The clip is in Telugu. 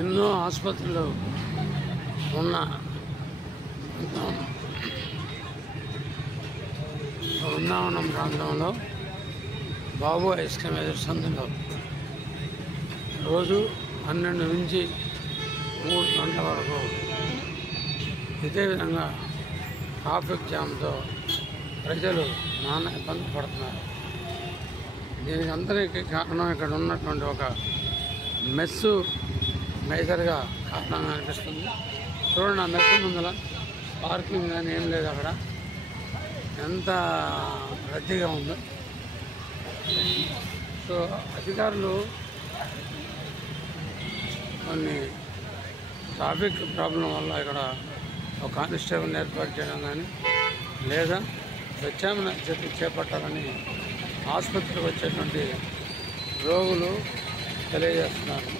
ఎన్నో ఆసుపత్రులు ఉన్న బృందావనం ప్రాంతంలో బాబు ఐస్ క్రీమ్ ఎదురు సందులో రోజు 12 నుంచి 3 గంటల వరకు ఇదే విధంగా ట్రాఫిక్ జామ్తో ప్రజలు నానా ఇబ్బంది పడుతున్నారు. దీనికి అందరికీ కారణం ఇక్కడ ఉన్నటువంటి ఒక మెస్సు మేజర్గా కారణంగా అనిపిస్తుంది. చూడండి, ఆ మెస్సు ముందర పార్కింగ్ కానీ ఏం లేదు, అక్కడ ఎంత రద్దీగా ఉందో. సో అధికారులు కొన్ని ట్రాఫిక్ ప్రాబ్లం వల్ల ఇక్కడ ఒక కానిస్టేబుల్ని ఏర్పాటు చేయడం కానీ లేదా ప్రత్యామ్నాయ చర్యలు చేపట్టాలని ఆసుపత్రికి వచ్చేటువంటి రోగులు తెలియజేస్తున్నారు.